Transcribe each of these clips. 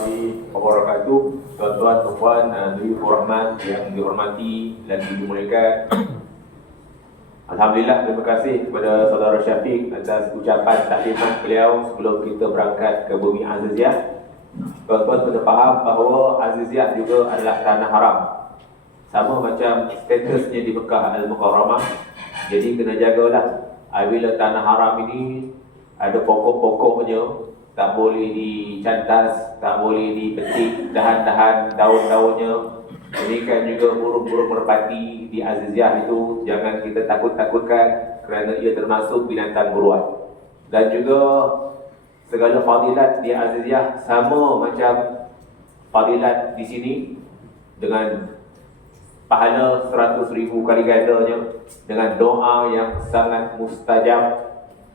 Wabarakatuh. Tuan-tuan, puan, Dwi Rahman yang dihormati dan dimuliakan. Alhamdulillah, terima kasih kepada saudara Syafiq atas ucapan taklimat beliau sebelum kita berangkat ke bumi Aziziyah. Tuan-tuan kena faham bahawa Aziziyah juga adalah tanah haram, sama macam statusnya di Mekah Al-Mukarramah. Jadi kena jagalah. Bila tanah haram ini ada pokok-pokoknya, tak boleh dicantas, tak boleh dipetik dahan-dahan daun-daunnya. Demikian juga burung-burung merpati di Aziziyah itu jangan kita takut-takutkan kerana ia termasuk binatang buruan. Dan juga segala fadilat di Aziziyah sama macam fadilat di sini, dengan pahala 100,000 kali gandanya, dengan doa yang sangat mustajab.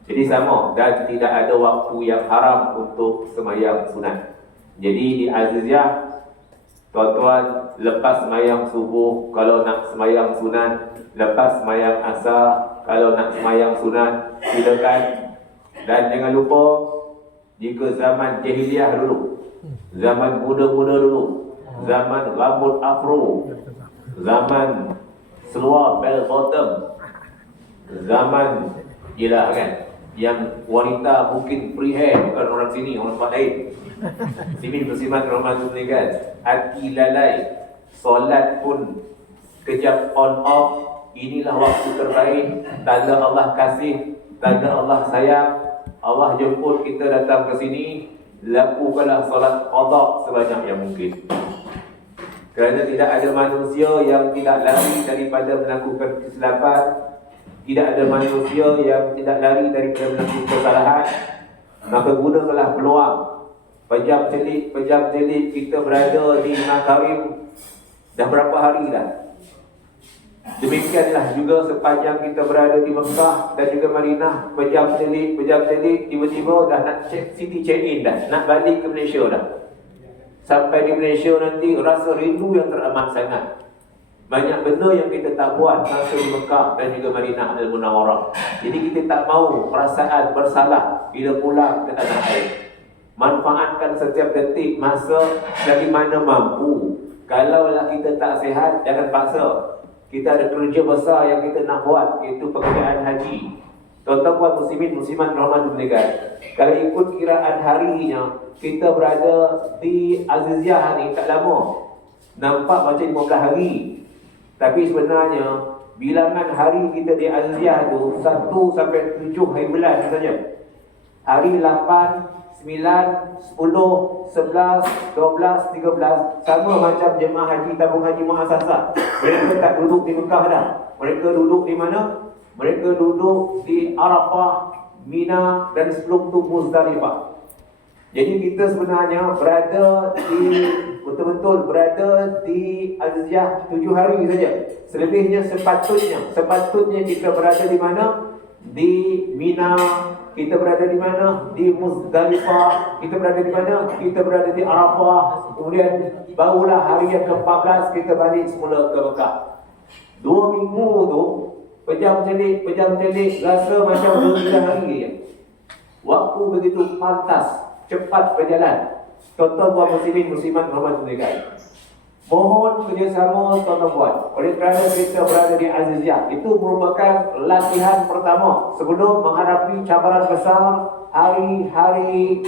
Jadi sama, dan tidak ada waktu yang haram untuk sembahyang sunat. Jadi di Aziziyah, tuan-tuan, lepas sembahyang subuh kalau nak sembahyang sunat, lepas sembahyang asar kalau nak sembahyang sunat, silakan. Dan jangan lupa, jika zaman jahiliyah dulu, zaman muda-muda dulu, zaman rambut afro, zaman seluar bell bottom, zaman gila kan, yang wanita mungkin free hair, bukan orang sini, orang tempat lain. Simin bersimat Ramadan ni kan, hati lalai, solat pun kejap on off. Inilah waktu terbaik, tanda Allah kasih, tanda Allah sayang. Allah jemput kita datang ke sini, lakukanlah solat qada sebanyak yang mungkin. Kerana tidak ada manusia yang tidak lari daripada melakukan kesilapan, tidak ada manusia yang tidak lari daripada melakukan kesalahan. Maka gunakanlah peluang. Pejam celik kita berada di Makarim dah berapa hari dah. Demikianlah juga sepanjang kita berada di Mekah dan juga Madinah, pejam celik, tiba-tiba dah nak city check in dah, nak balik ke Malaysia dah. Sampai di Malaysia nanti rasa rindu yang teramat sangat. Banyak benda yang kita tak buat masa di Mekah dan juga Madinah Al-Munawwarah. Jadi kita tak mahu perasaan bersalah bila pulang ke tanah air. Manfaatkan setiap detik masa dari mana mampu. Kalaulah kita tak sihat, jangan paksa. Kita ada kerja besar yang kita nak buat, iaitu pekerjaan haji. Tuan-tuan muslimin muslimat Ramadan ni kan, kalau ikut kiraan harinya, kita berada di Aziziyah ni tak lama, nampak macam 15 hari. Tapi sebenarnya bilangan hari kita di Aziziyah tu 1 sampai 7 hari bulan saja. Hari 8, 9, 10, 11, 12, 13 sama macam jemaah haji tabung haji muassasah. Mereka tak duduk di Mekah dah. Mereka duduk di mana? Mereka duduk di Arafah, Mina, dan sebelum tu Muzdalifah. Jadi kita sebenarnya berada di, betul-betul berada di Aziziyah 7 hari saja. Selebihnya sepatutnya kita berada di mana? Di Mina. Kita berada di mana? Di Muzdalifah. Kita berada di mana? Kita berada di Arafah. Kemudian barulah hari yang ke-14 kita balik semula ke Mekah. 2 minggu tu pejam celik, rasa macam 2-3 hari je. Waktu begitu pantas, cepat berjalan. Tuan-tuan muslimin muslimat Ramadan ni kan, mohon kerjasama tuan-tuan. Oleh kerana kita berada di Aziziyah, itu merupakan latihan pertama sebelum menghadapi cabaran besar. Hari-hari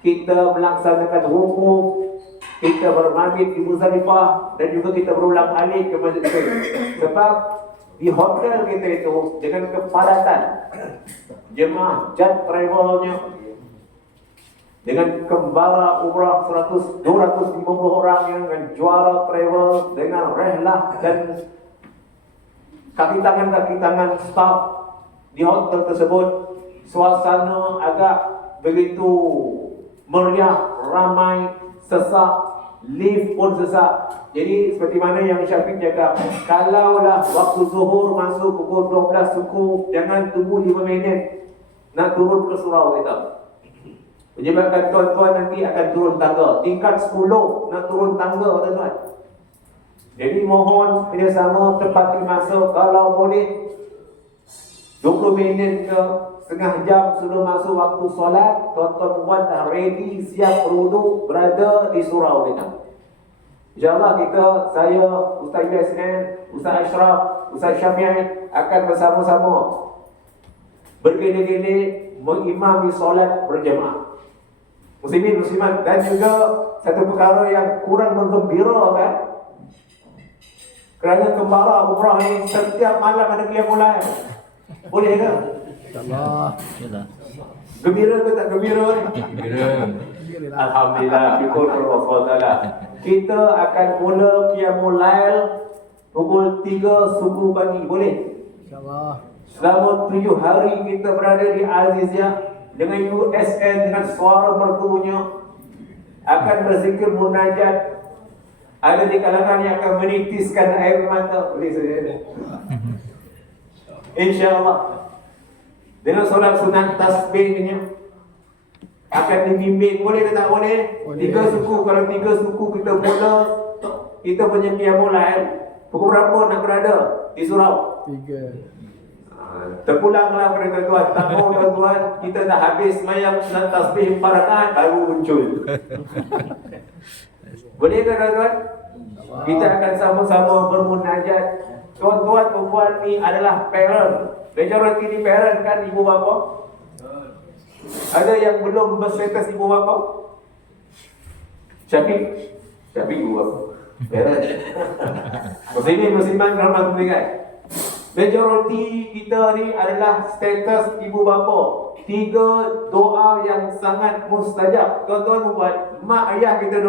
kita melaksanakan wukuf, kita bermabit di Muzdalifah, dan juga kita berulang alik ke Masjid Nabawi. Sebab di hotel kita itu dengan kepadatan jemaah jet travelnya, dengan kembara umrah 250 orang yang dengan juara travel, dengan rehlah dan kaki tangan staf di hotel tersebut, suasana agak begitu meriah, ramai, sesak, lift pun sesak. Jadi seperti mana yang Syafiq cakap, kalaulah waktu zuhur masuk pukul 12 cukup, jangan tunggu 5 minit nak turun ke surau kita. Menyebabkan tuan-tuan nanti akan turun tangga. Tingkat 10 nak turun tangga tuan-tuan. Jadi mohon kerjasama, tepati masa. Kalau boleh 20 minit ke setengah jam sebelum masuk waktu solat, tuan-tuan puan dah ready, siap berwuduk, berada di surau kita. InsyaAllah kita, saya, Ustaz Yasmin, Ustaz Ashraf, Ustaz Syamil akan bersama-sama bergele-gele mengimami solat berjemaah. Muslimin, muslimat, dan juga satu perkara yang kurang menggembirakan, kerana kembara umrah ni setiap malam ada qiyamul lail. Boleh ke? InsyaAllah. Gembira ke tak gembira ni? Gembira. Alhamdulillah, syukur kepada Allah Taala. Kita akan mula qiyamul lail pukul 3 subuh pagi. Boleh? InsyaAllah. Selama 7 hari kita berada di Aziziyah dengan USN, dengan suara mertunya akan berzikir munajat. Ada di kalangan yang akan menitiskan air mata. Boleh saja. InsyaAllah dengan solat sunat tasbihnya akan dibimbing. Boleh ke tak boleh? 3 suku. Kalau 3 suku kita mula, kita punya qiyamul lail pukul berapa nak berada di surau? 3. Terpulanglah kepada tuan-tuan. Tak mau tuan-tuan, kita dah habis semayang sunat tasbih 4 rakaat baru muncul. Boleh ke tuan-tuan? Kita akan sama-sama bermunajat. Tuan-tuan perempuan ni adalah parent. Majoriti ni parent kan, ibu bapa. Ada yang belum berstatus ibu bapa? Syafiq ibu bapa. Parent. Muslimin, muslimat rahmat tuhan. Majoriti kita ni adalah status ibu bapa. 3 doa yang sangat mustajab. Tuan-tuan perempuan, mak ayah kita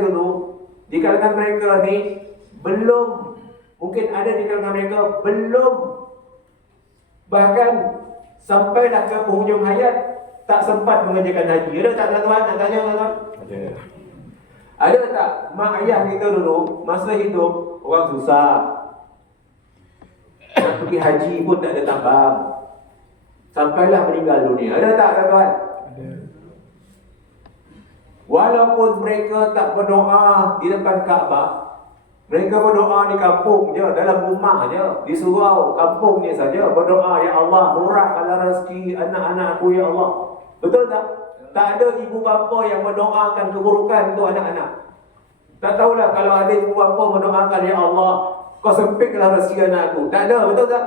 dulu, di kalangan mereka ni belum, mungkin ada di kalangan mereka belum, bahkan sampailah ke penghujung hayat tak sempat mengerjakan haji. Ada tak tuan-tuan? Nak tanya tuan-tuan? Ada tak mak ayah kita dulu masa hidup orang susah, nak pergi haji pun tak ada tambang, sampailah meninggal dunia. Ada tak tuan-tuan? Ada. Walaupun mereka tak berdoa di depan Kaabah, mereka berdoa di kampung je, dalam rumah je, di surau kampung ni saja berdoa, ya Allah murahkanlah rezeki anak-anakku ya Allah. Betul tak? Tak ada ibu bapa yang mendoakan keburukan untuk anak-anak. Tak tahulah kalau ada ibu bapa mendoakan, ya Allah kau sempitlah rezeki anakku. Tak ada, betul tak?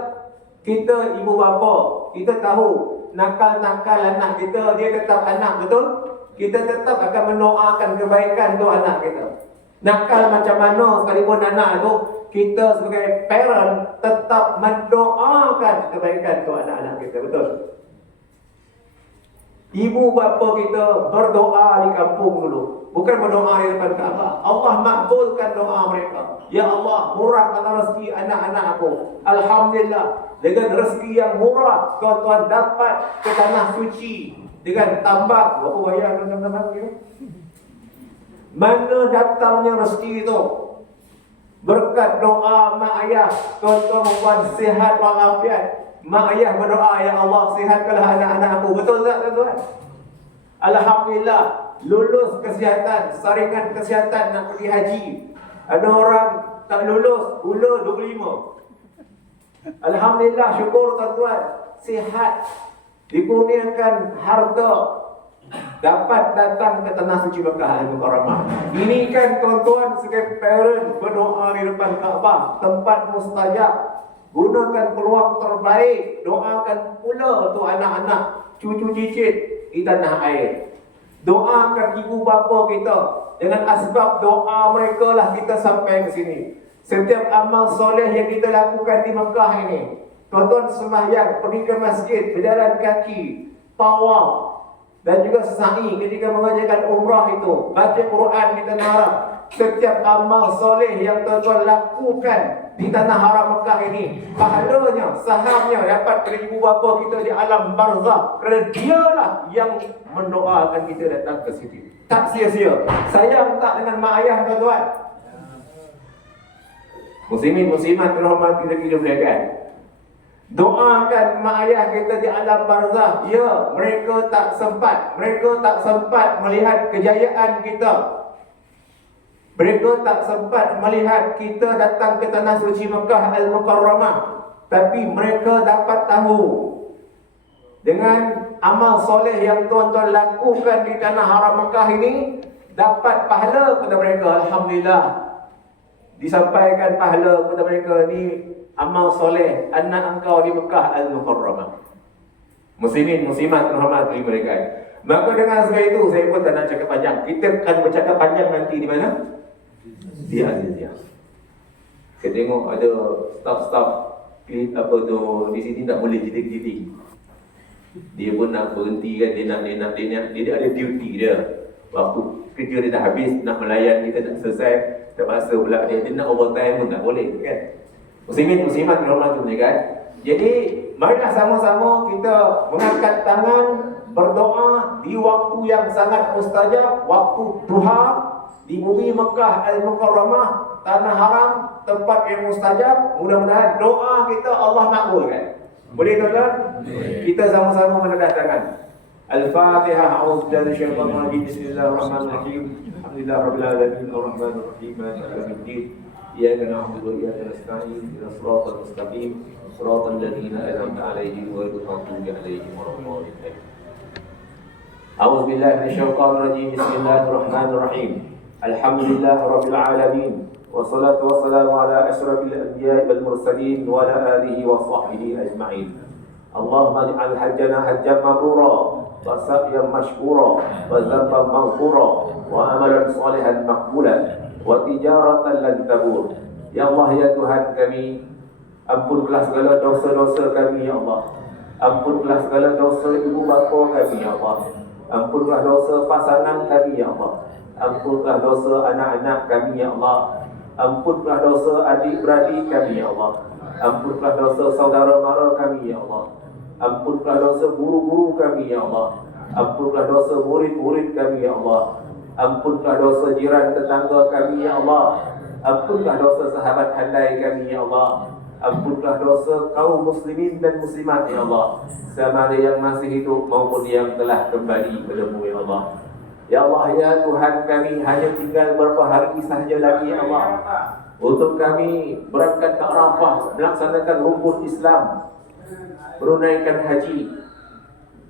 Kita ibu bapa, kita tahu nakal-nakal anak kita, dia tetap anak, betul? Kita tetap akan mendoakan kebaikan untuk anak kita. Nakal macam mana sekalipun anak itu, kita sebagai parent tetap mendoakan kebaikan untuk anak-anak kita, betul? Ibu bapa kita berdoa di kampung dulu, bukan berdoa di depan Kaabah. Allah makbulkan doa mereka. Ya Allah, murahkanlah rezeki anak-anak aku. Alhamdulillah, dengan rezeki yang murah, tuan-tuan dapat ke tanah suci dengan tambah berapa bayar tuan-tuan gitu? Mana datangnya rezeki itu? Berkat doa mak ayah. Tuan-tuan perempuan sihat walafiat. Mak ayah berdoa, ya Allah sihatkanlah anak-anak aku. Betul tak tuan-tuan? Alhamdulillah, lulus kesihatan, saringan kesihatan nak pergi haji. Ada orang tak lulus, gula 25. Alhamdulillah, syukur tuan-tuan, sihat, dikurniakan harta, dapat datang ke tanah suci Mekah Al-Mukarramah. Ini kan tuan-tuan sebagai parent berdoa di depan Kaabah, tempat mustajab. Gunakan peluang terbaik, doakan pula untuk anak-anak, cucu cicit di tanah air. Doakan ibu bapa kita. Dengan asbab doa mereka lah kita sampai ke sini. Setiap amal soleh yang kita lakukan di Mekah ini, tuan-tuan sembahyang, pergi ke masjid, berjalan kaki, tawaf, dan juga sa'i ketika mengerjakan umrah itu, baca Quran di tanah haram. Setiap amal soleh yang tuan-tuan lakukan di tanah haram Mekah ini, pahalanya, sahamnya dapat dari ibu bapa kita di alam barzah. Kerana dialah yang mendoakan kita datang ke sini. Tak sia-sia. Sayang tak dengan mak ayah tuan-tuan? Muslimin, muslimat terhormat kita muliakan. Doakan mak ayah kita di alam barzah. Ya, mereka tak sempat melihat kejayaan kita. Mereka tak sempat melihat kita datang ke tanah suci Mekah Al-Mukarramah. Tapi mereka dapat tahu dengan amal soleh yang tuan-tuan lakukan di tanah haram Mekah ini, dapat pahala kepada mereka. Alhamdulillah, disampaikan pahala kepada mereka ni amal soleh anak engkau di Mekah Al-Mukarramah. Muslimin, muslimat terhormat mereka. Maka dengan sebab itu saya pun tak nak cakap panjang. Kita akan bercakap panjang nanti di mana? Di Aziziyah. Saya tengok ada staff-staff apa tu di sini tak boleh jidik-jidik. Dia pun nak berhenti kan, dia ada duty dia. Waktu kerja dia dah habis, nak melayan kita tak selesai, terpaksa pula dia nak overtime pun tak boleh kan. Muslimin, muslimat terhormat kan. Jadi marilah sama-sama kita mengangkat tangan berdoa di waktu yang sangat mustajab, waktu duha di bumi Mekah Al-Mukarramah, tanah haram, tempat yang mustajab. Mudah-mudahan doa kita Allah makbulkan. Boleh tuan-tuan? Kita sama-sama menedah tangan. Al-Fatihah. A'udzubillahi minasyaitonir rajim. Bismillahirrahmanirrahim. Alhamdulillahirabbil alamin. Arrahmanir rahim. Maliki yaumiddin. Iyyaka na'budu wa iyyaka nasta'in. Ihdinas siratal mustaqim. Siratal ladzina an'amta 'alaihim ghairil maghdubi 'alaihim waladdallin. A'udzubillahi minasyaitonir rajim. Bismillahirrahmanirrahim. Alhamdulillahirabbil alamin. Wassalatu wassalamu ala asyrafil anbiya'i wal mursalin wa ala alihi wa sahbihi ajma'in. Allahumma ij'al hajjana hajjan mabrura wa sa'yan mashkura wa dhanban maghfura wa amalan salihan maqbula wa tijaratan lan tabur. Ya Allah, ya Tuhan kami, ampunkanlah segala dosa-dosa kami ya Allah. Ampunkanlah segala dosa ibu bapa kami ya Allah. Ampunkanlah dosa pasangan kami ya Allah. Ampunkanlah dosa anak-anak kami ya Allah. Ampunkanlah dosa adik-beradik kami ya Allah. Ampunkanlah dosa saudara-mara kami ya Allah. Ampunkanlah dosa guru-guru kami ya Allah. Ampunkanlah dosa murid-murid kami ya Allah. Ampunkanlah dosa jiran tetangga kami ya Allah. Ampunkanlah dosa sahabat handai kami ya Allah. Ampunkanlah dosa kaum muslimin dan muslimat ya Allah, sama ada yang masih hidup maupun yang telah kembali kepadamu ya Allah. Ya Allah, ya Tuhan kami, hanya tinggal beberapa hari sahaja lagi ya Allah untuk kami berangkat ke Arafah, melaksanakan rukun Islam, menunaikan haji.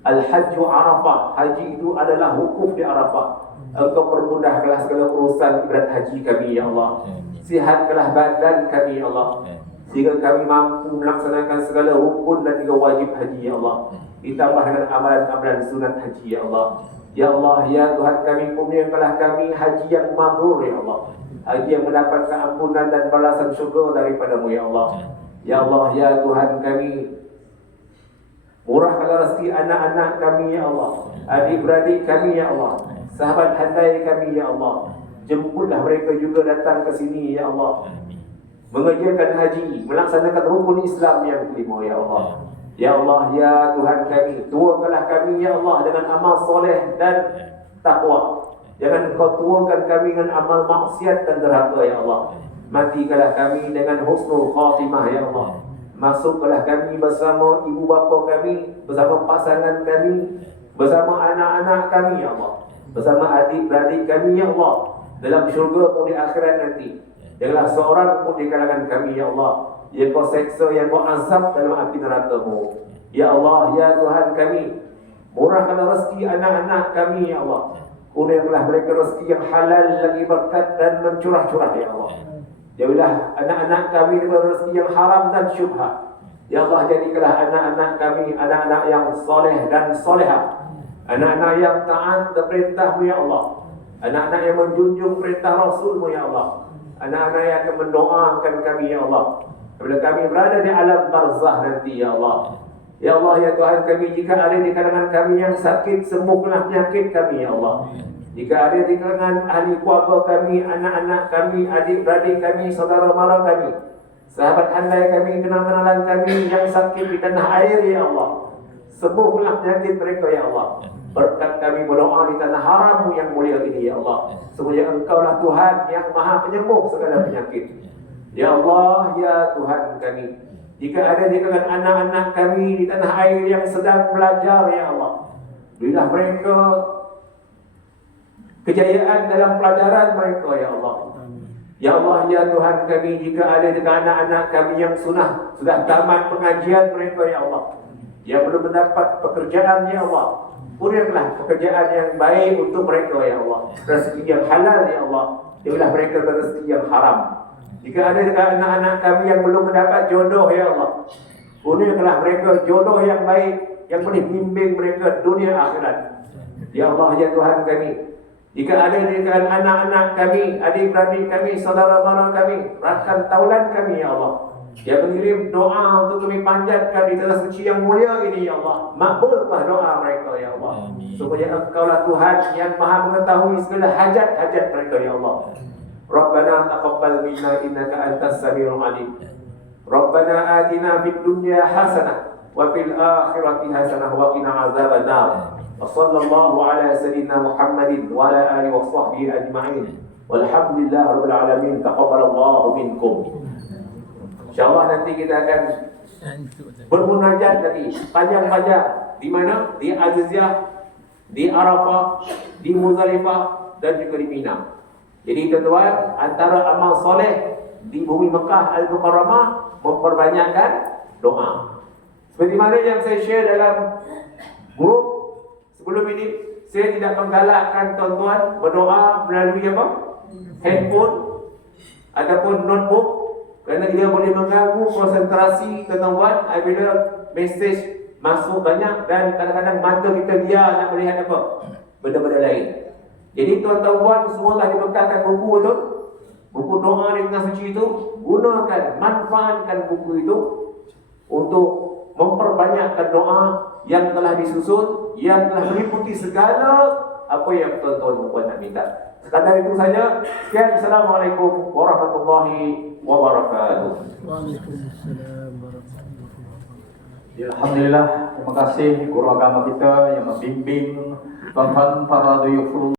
Al-Hajju Arafah, haji itu adalah wukuf di Arafah. Engkau permudahkanlah segala urusan ibadat haji kami ya Allah. Sihatkanlah badan kami ya Allah, sehingga kami mampu melaksanakan segala rukun dan juga wajib haji ya Allah. Ditambah dengan amalan-amalan sunat haji ya Allah. Ya Allah, ya Tuhan kami, kurniakanlah kami haji yang mabrur ya Allah. Haji yang mendapat keampunan dan balasan syurga daripada-Mu ya Allah. Ya Allah, ya Tuhan kami, murahkanlah rezeki anak-anak kami ya Allah, adik-beradik kami ya Allah, sahabat handai kami ya Allah. Jemputlah mereka juga datang ke sini ya Allah, mengerjakan haji, melaksanakan rukun Islam yang kelima ya Allah. Ya Allah, ya Tuhan kami, tuakanlah kami ya Allah dengan amal soleh dan takwa. Jangan Engkau tuakan kami dengan amal maksiat dan derhaka ya Allah. Matikanlah kami dengan husnul khatimah ya Allah. Masukkanlah kami bersama ibu bapa kami, bersama pasangan kami, bersama anak-anak kami ya Allah, bersama adik-beradik kami ya Allah, dalam syurga pun di akhirat nanti. Janganlah seorang pun di kalangan kami ya Allah yang Kau seksa, yang Kau azab dalam api neraka-Mu. Ya Allah, ya Tuhan kami, murahkanlah rezeki anak-anak kami ya Allah. Kurniakanlah mereka rezeki yang halal lagi berkat dan mencurah-curah ya Allah. Jauhilah anak-anak kami dari rezeki yang haram dan syubhat. Ya Allah, jadikanlah anak-anak kami anak-anak yang soleh dan solehah, anak-anak yang taat perintah-Mu ya Allah, anak-anak yang menjunjung perintah Rasul-Mu ya Allah, anak-anak yang akan mendoakan kami ya Allah apabila kami berada di alam barzah nanti ya Allah. Ya Allah, ya Tuhan kami, jika ada di kalangan kami yang sakit, sembuhkanlah penyakit kami ya Allah. Jika ada di kalangan ahli keluarga kami, anak-anak kami, adik-beradik kami, saudara-mara kami, sahabat handai kami, kenal-kenalan kami yang sakit di tanah air ya Allah, sembuhkanlah penyakit mereka ya Allah. Berkat kami berdoa di tanah haram-Mu yang mulia ini ya Allah. Semuanya Engkau-lah Tuhan yang maha penyembuh segala penyakit. Ya Allah, ya Tuhan kami, jika ada di kalangan anak-anak kami di tanah air yang sedang belajar ya Allah, berilah mereka kejayaan dalam pelajaran mereka ya Allah. Ya Allah, ya Tuhan kami, jika ada di kalangan anak-anak kami yang sudah tamat pengajian mereka ya Allah, yang belum mendapat pekerjaan, ya Allah, kurniakanlah pekerjaan yang baik untuk mereka, ya Allah. Rezeki yang halal, ya Allah. Janganlah mereka berrezeki yang haram. Jika ada anak-anak kami yang belum mendapat jodoh, ya Allah, kurniakanlah mereka jodoh yang baik, yang boleh bimbing mereka dunia akhirat. Ya Allah, ya Tuhan kami, jika ada di kalangan anak-anak kami, adik-beradik kami, saudara-mara kami, rakan taulan kami, ya Allah, yang mengirim doa untuk kami panjatkan di tanah suci yang mulia ini, ya Allah, makbulkanlah doa mereka, ya Allah. Supaya Engkaulah Tuhan yang maha mengetahui segala hajat-hajat mereka, ya Allah. Rabbana taqabbal minna innaka antas samiul alim. Rabbana atina fid dunya hasanah wa fil akhirati hasanah wa qina azabannar. Wa sallallahu ala sayyidina Muhammadin wa ala alihi wa sahbihi ajma'in. Walhamdulillahi rabbil alamin. Taqabbalallahu minkum. InsyaAllah nanti kita akan bermunajat lagi panjang-panjang. Di mana? Di Aziziyah, di Arafah, di Muzdalifah, dan juga di Mina. Jadi tuan-tuan, antara amal soleh di bumi Mekah Al-Mukarramah, memperbanyakkan doa. Seperti mana yang saya share dalam grup sebelum ini, saya tidak menggalakkan tuan-tuan berdoa melalui apa? Handphone ataupun notebook, kerana ia boleh mengganggu konsentrasi tuan-tuan apabila mesej masuk banyak dan kadang-kadang mata kita dia nak melihat apa? Benda-benda lain. Jadi tuan-tuan semua telah dibekalkan buku itu, buku doa di tengah suci itu. Gunakan, manfaatkan buku itu untuk memperbanyakkan doa yang telah disusun, yang telah meliputi segala apa yang tuan-tuan nak minta. Sekadar itu saja. Sekian, Assalamualaikum warahmatullahi wabarakatuh. Waalaikumsalam warahmatullahi wabarakatuh. Ya, Alhamdulillah, terima kasih guru agama kita yang membimbing tuan-tuan para duyuful